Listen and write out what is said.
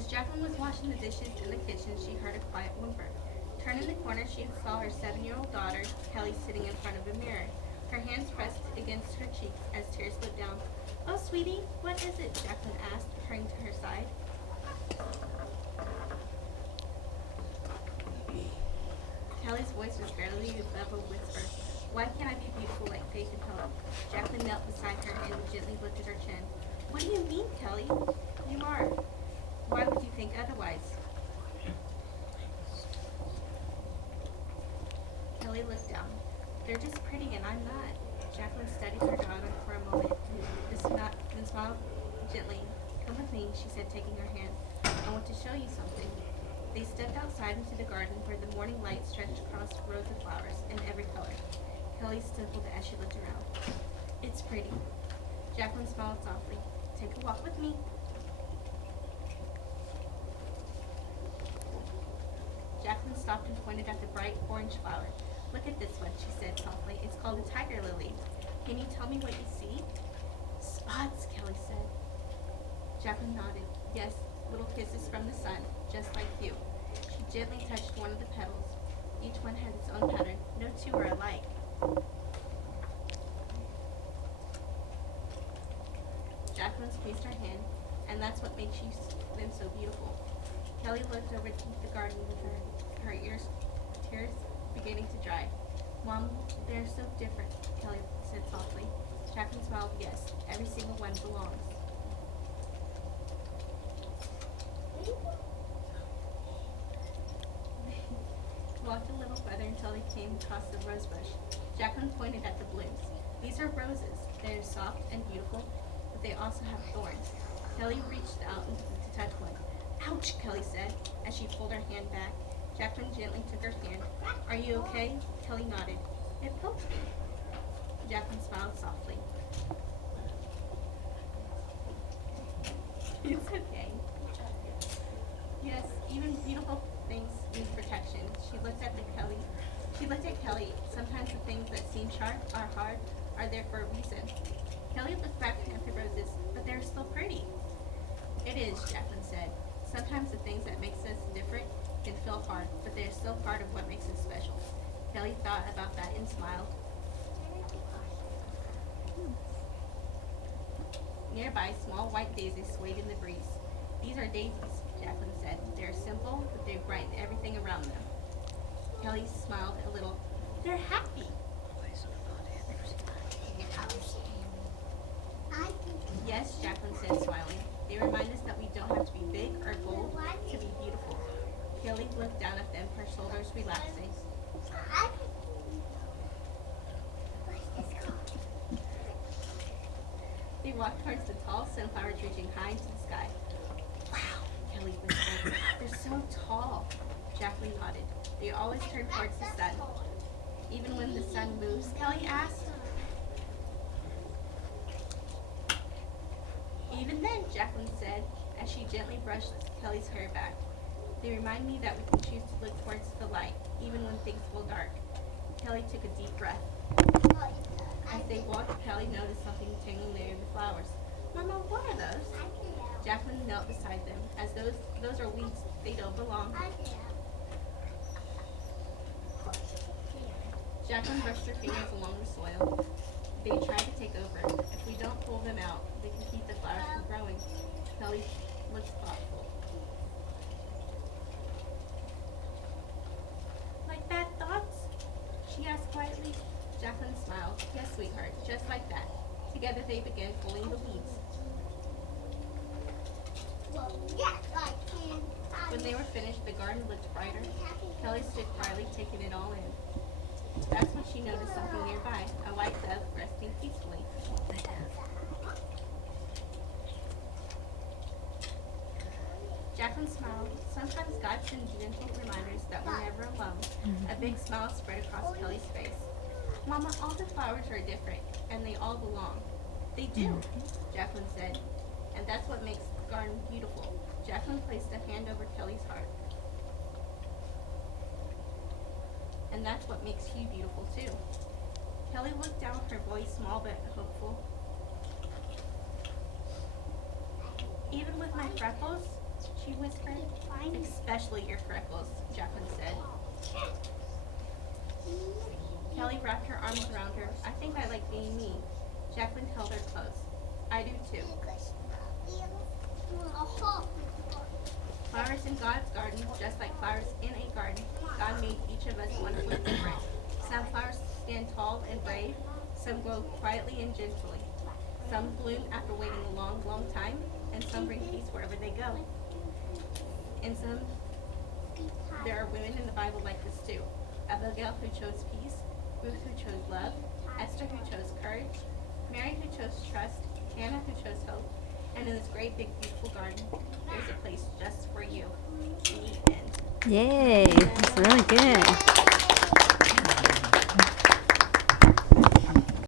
As Jacqueline was washing the dishes in the kitchen, she heard a quiet whimper. Turning the corner, she saw her 7-year-old daughter, Kelly, sitting in front of a mirror. Her hands pressed against her cheeks as tears slipped down. "Oh, sweetie, what is it?" Jacqueline asked, hurrying to her side. Kelly's voice was barely above a whisper. "Why can't I be beautiful like Faith and Hope?" Jacqueline knelt beside her and gently lifted her chin. "What do you mean, Kelly? You are. Why would you think otherwise?" Kelly looked down. "They're just pretty and I'm not." Jacqueline studied her daughter for a moment, then smiled gently. "Come with me," she said, taking her hand. "I want to show you something." They stepped outside into the garden where the morning light stretched across rows of flowers in every color. Kelly sniffled as she looked around. "It's pretty." Jacqueline smiled softly. "Take a walk with me." Jacqueline stopped and pointed at the bright orange flower. "Look at this one," she said softly. "It's called a tiger lily. Can you tell me what you see?" "Spots," Kelly said. Jacqueline nodded. "Yes, little kisses from the sun, just like you." She gently touched one of the petals. Each one has its own pattern. No two are alike. Jacqueline squeezed her hand. "And that's what makes them so beautiful." Kelly looked over to the garden with her tears beginning to dry. "Mom, they're so different," Kelly said softly. Jacqueline smiled. "Yes, every single one belongs." They walked a little further until they came across the rose bush. Jacqueline pointed at the blooms. "These are roses. They're soft and beautiful, but they also have thorns." Kelly reached out to touch one. "Ouch," Kelly said, as she pulled her hand back. Jacqueline gently took her hand. "Are you okay?" Kelly nodded. "It poked me." Jacqueline smiled softly. "It's okay." "Yes, even beautiful things need protection." She looked at Kelly. "Sometimes the things that seem sharp or hard are there for a reason." Kelly looked back at the roses. "But they're still pretty." "It is," Jacqueline said. "Sometimes the things that makes us different can feel hard, but they're still part of what makes us special." Kelly thought about that and smiled. Nearby, small white daisies swayed in the breeze. "These are daisies," Jacqueline said. "They're simple, but they brighten everything around them." Kelly smiled a little. "They're happy." "Yes," Jacqueline said, smiling. "They remind us that we don't have to be big or bold to be beautiful." Kelly looked down at them, her shoulders relaxing. They walked towards the tall sunflowers reaching high into the sky. "Wow," Kelly whispered. "They're so tall." Jacqueline nodded. "They always turn towards the sun." "Even when the sun moves?" Kelly asked. "Even then," Jacqueline said, as she gently brushed Kelly's hair back. "They remind me that we can choose to look towards the light, even when things feel dark." Kelly took a deep breath. As they walked, Kelly noticed something tangling near the flowers. "Mama, what are those?" Jacqueline knelt beside them. "As those are weeds. They don't belong." Jacqueline brushed her fingers along the soil. "They try to take over. If we don't pull them out, they can keep the flowers from growing." Kelly looked thoughtful. "Like bad thoughts?" she asked quietly. Jacqueline smiled. "Yes, sweetheart, just like that." Together they began pulling the weeds. When they were finished, the garden looked brighter. Kelly stood quietly, taking it all in. That's when she noticed something nearby, a white dove resting peacefully. Jacqueline smiled. Sometimes God sends gentle reminders that we're never alone. A big smile spread across Kelly's face. "Mama, all the flowers are different, and they all belong." "They do," Jacqueline said. "And that's what makes the garden beautiful." Jacqueline placed a hand over Kelly's heart. "And that's what makes you beautiful, too." Kelly looked down, her voice small but hopeful. "Even with my freckles?" she whispered. Especially your freckles, Jacqueline said. Kelly wrapped her arms around her. I think I like being me. Jacqueline held her close. I do too. Flowers in God's garden, just like flowers in a garden. God made each of us wonderfully different. Some flowers stand tall and brave. Some grow quietly and gently. Some bloom after waiting a long, long time. And some bring peace wherever they go. And there are women in the Bible like this too. Abigail, who chose peace. Ruth, who chose love. Esther, who chose courage. Mary, who chose trust. Hannah, who chose hope. And in this great, big, beautiful garden, there's a place just for you. The end. Yay, that's really good.